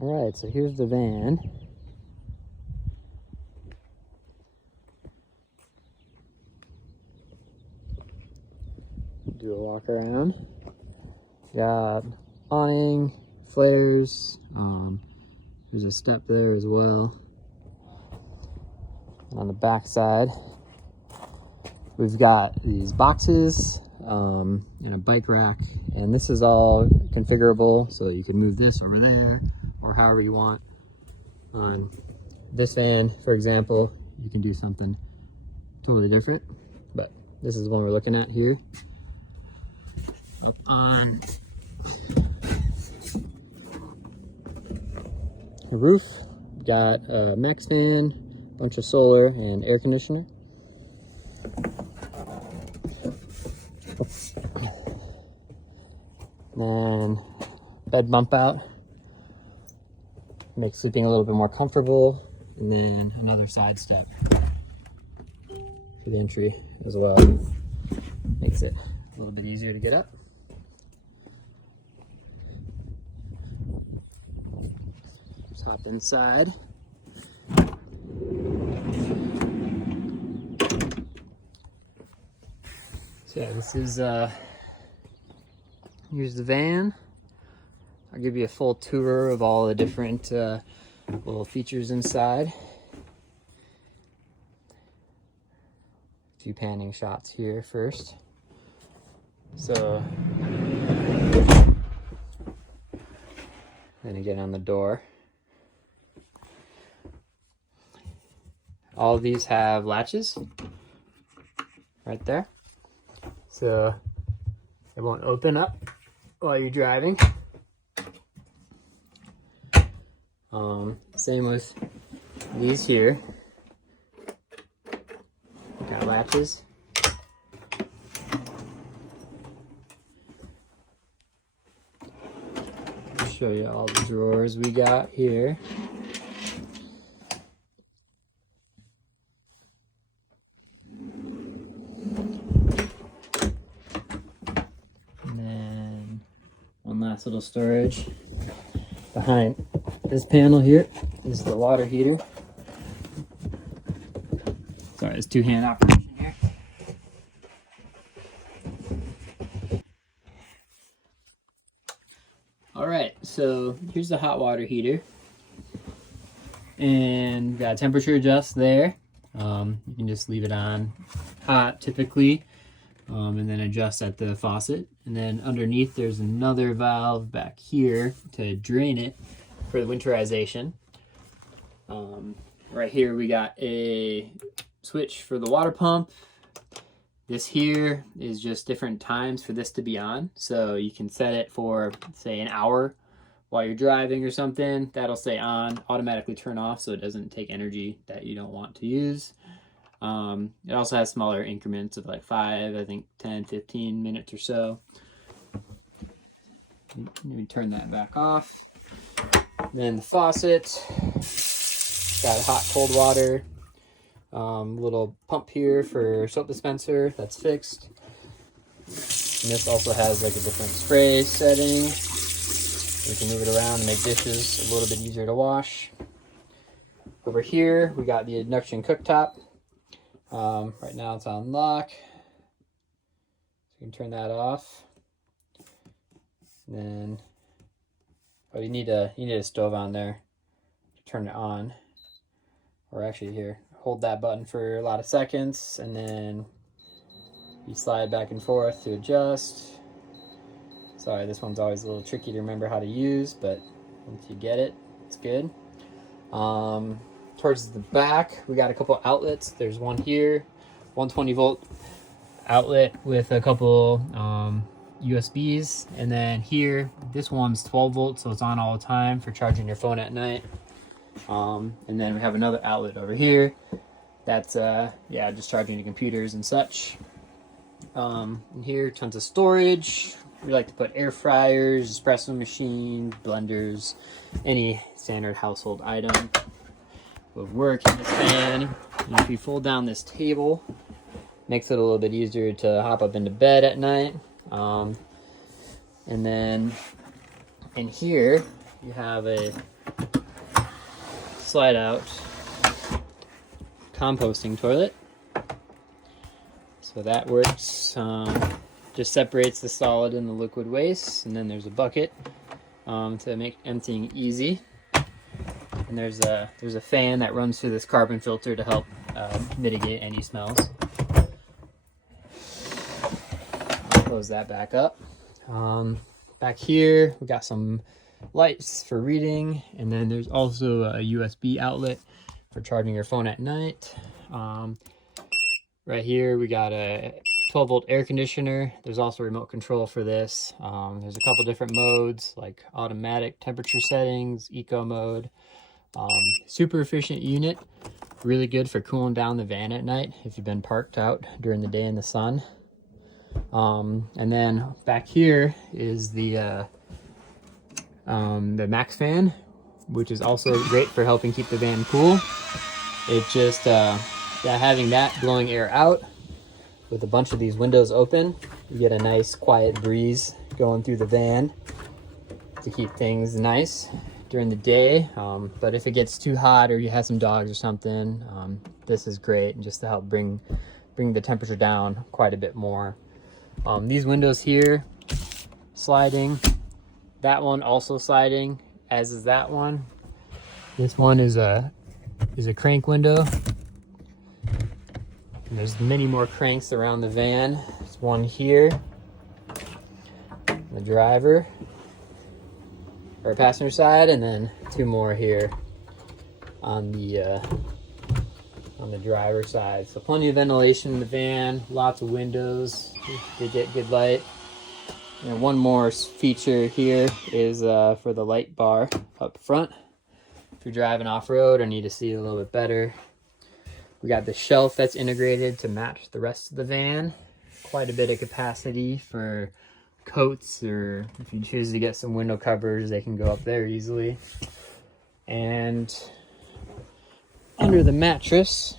All right, so here's the van. Do a walk around. Got awning, flares. There's a step there as well. And on the back side, we've got these boxes and a bike rack, and this is all configurable, so you can move this over there or however you want. On this van, for example, you can do something totally different, but this is the one we're looking at here. Up on the roof, got a max fan, bunch of solar and air conditioner. And bed bump out, makes sleeping a little bit more comfortable. And then another side step for the entry as well. Makes it a little bit easier to get up. Just hop inside. So yeah, this is here's the van. I'll give you a full tour of all the different little features inside. A few panning shots here first. So then again on the door. All of these have latches right there. So it won't open up while you're driving. Same with these here. Got latches. I'll show you all the drawers we got here. And then one last little storage behind this panel here. This is the water heater. Sorry, it's two-hand operation here. All right, so here's the hot water heater. And got temperature adjust there. You can just leave it on hot typically, and then adjust at the faucet. And then underneath there's another valve back here to drain it for the winterization. Right here we got a switch for the water pump. This here is just different times for this to be on. So you can set it for, say, an hour while you're driving or something. That'll stay on, automatically turn off so it doesn't take energy that you don't want to use. It also has smaller increments of like 5, I think 10, 15 minutes or so. Let me turn that back off. Then the faucet, got hot, cold water. Little pump here for soap dispenser that's fixed. And this also has like a different spray setting. You can move it around and make dishes a little bit easier to wash. Over here, we got the induction cooktop. Right now it's on lock. So you can turn that off. And then, oh, you need a stove on there to turn it on. Or actually here, hold that button for a lot of seconds, and then you slide back and forth to adjust. Sorry, this one's always a little tricky to remember how to use, but once you get it, it's good. Towards the back, we got a couple outlets. There's one here, 120 volt outlet with a couple USBs. And then here, this one's 12 volts, so it's on all the time for charging your phone at night. And then we have another outlet over here that's yeah, just charging the computers and such. And here, tons of storage. We like to put air fryers, espresso machine, blenders, any standard household item would work in this van. And if you fold down this table, makes it a little bit easier to hop up into bed at night. And then in here you have a slide out composting toilet. So that works. Just separates the solid and the liquid waste, and then there's a bucket to make emptying easy. And there's a fan that runs through this carbon filter to help mitigate any smells. I'll close that back up. Back here we got some lights for reading, and then there's also a USB outlet for charging your phone at night. Right here we got a 12-volt air conditioner. There's also a remote control for this. There's a couple different modes like automatic temperature settings, eco mode. Super efficient unit, really good for cooling down the van at night if you've been parked out during the day in the sun. And then back here is the max fan, which is also great for helping keep the van cool. It just having that blowing air out with a bunch of these windows open, you get a nice quiet breeze going through the van to keep things nice during the day. But if it gets too hot or you have some dogs or something, this is great just to help bring the temperature down quite a bit more. These windows here sliding, that one also sliding, as is that one. This one is a crank window. And there's many more cranks around the van. There's one here, the driver or passenger side, and then two more here on the driver side. So plenty of ventilation in the van, lots of windows to get good light. And one more feature here is for the light bar up front. If you're driving off-road or need to see a little bit better. We got the shelf that's integrated to match the rest of the van. Quite a bit of capacity for coats, or if you choose to get some window covers, they can go up there easily. And under the mattress,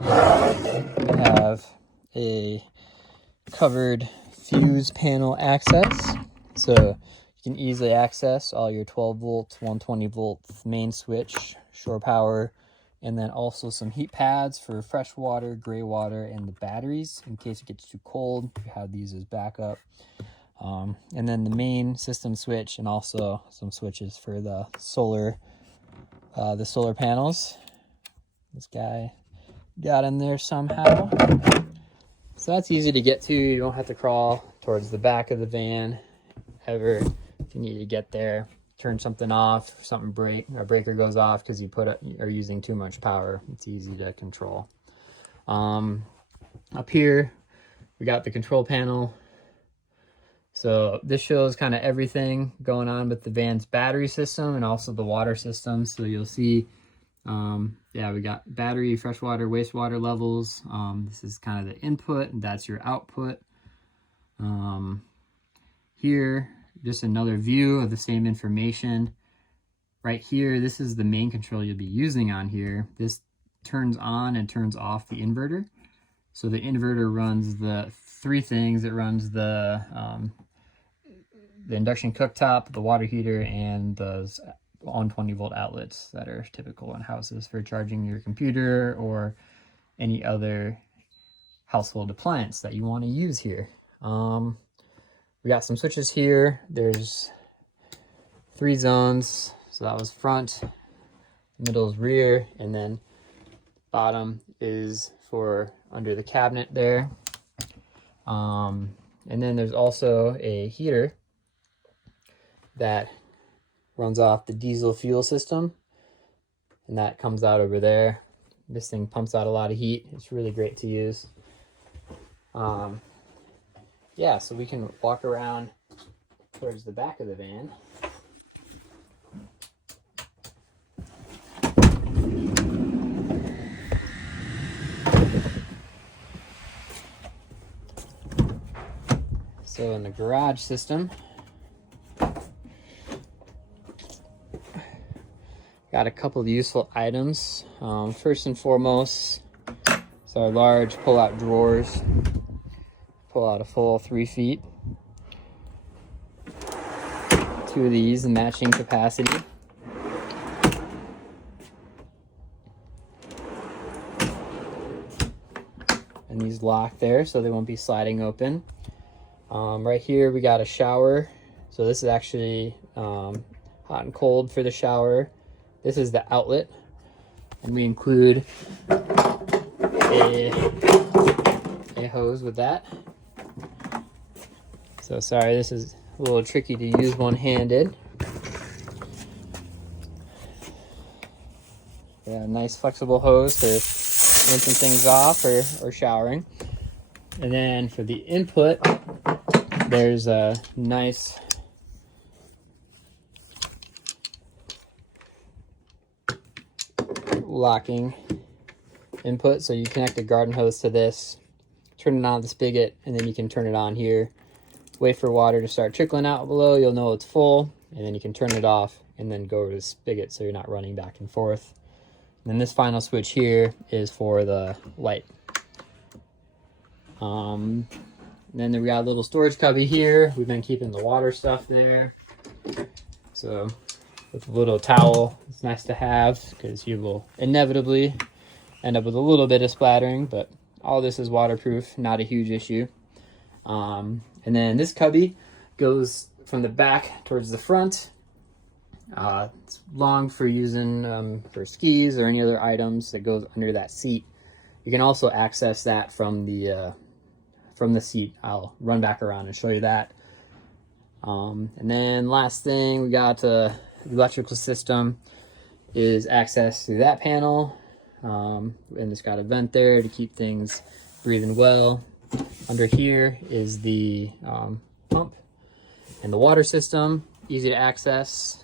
we have a covered fuse panel access. So you can easily access all your 12 volt, 120 volt main switch, shore power, and then also some heat pads for fresh water, gray water, and the batteries in case it gets too cold. You have these as backup. And then the main system switch, and also some switches for the solar panels. This guy got in there somehow. So that's easy to get to. You don't have to crawl towards the back of the van ever if you need to get there. Turn something off, a breaker goes off because you are using too much power. It's easy to control. Up here we got the control panel. So this shows kind of everything going on with the van's battery system and also the water system. So you'll see we got battery, freshwater, wastewater levels. This is kind of the input, and that's your output. Here, just another view of the same information. Right here, this is the main control you'll be using on here. This turns on and turns off the inverter. So the inverter runs the three things. It runs the induction cooktop, the water heater, and those 120 volt outlets that are typical in houses for charging your computer or any other household appliance that you want to use here. We got some switches here. There's 3 zones. So that was front, middle is rear, and then bottom is for under the cabinet there. And then there's also a heater that runs off the diesel fuel system, and that comes out over there. This thing pumps out a lot of heat. It's really great to use. Yeah, so we can walk around towards the back of the van. So in the garage system, got a couple of useful items. First and foremost, is our large pull-out drawers. Pull out a full 3 feet. 2 of these in matching capacity. is locked there, so they won't be sliding open. Right here we got a shower. So this is actually hot and cold for the shower. This is the outlet, and we include a hose with that. So sorry, this is a little tricky to use one-handed. Yeah, nice flexible hose for rinsing things off or showering. And then for the input, there's a nice locking input. So you connect a garden hose to this, turn it on the spigot, and then you can turn it on here. Wait for water to start trickling out below. You'll know it's full, and then you can turn it off and then go to the spigot so you're not running back and forth. And then this final switch here is for the light. Then we got a little storage cubby here. We've been keeping the water stuff there. So with a little towel, it's nice to have because you will inevitably end up with a little bit of splattering, but all this is waterproof, not a huge issue. And then this cubby goes from the back towards the front. It's long for using for skis or any other items that goes under that seat. You can also access that from the seat. I'll run back around and show you that. And then last thing, we got the electrical system is access through that panel. And it's got a vent there to keep things breathing well. Under here is the pump and the water system. Easy to access.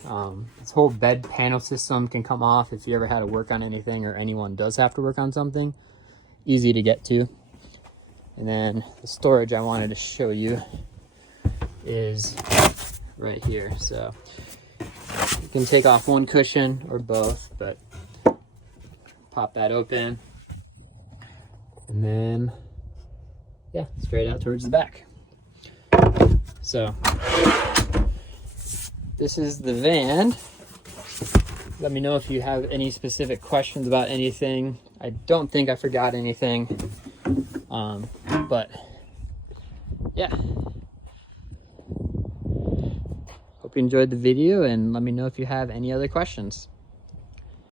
This whole bed panel system can come off if you ever had to work on anything or anyone does have to work on something. Easy to get to. And then the storage I wanted to show you is right here. So you can take off one cushion or both, but pop that open. And then, yeah, straight out towards the back. So this is the van. Let me know if you have any specific questions about anything. I don't think I forgot anything. But yeah. Hope you enjoyed the video, and let me know if you have any other questions.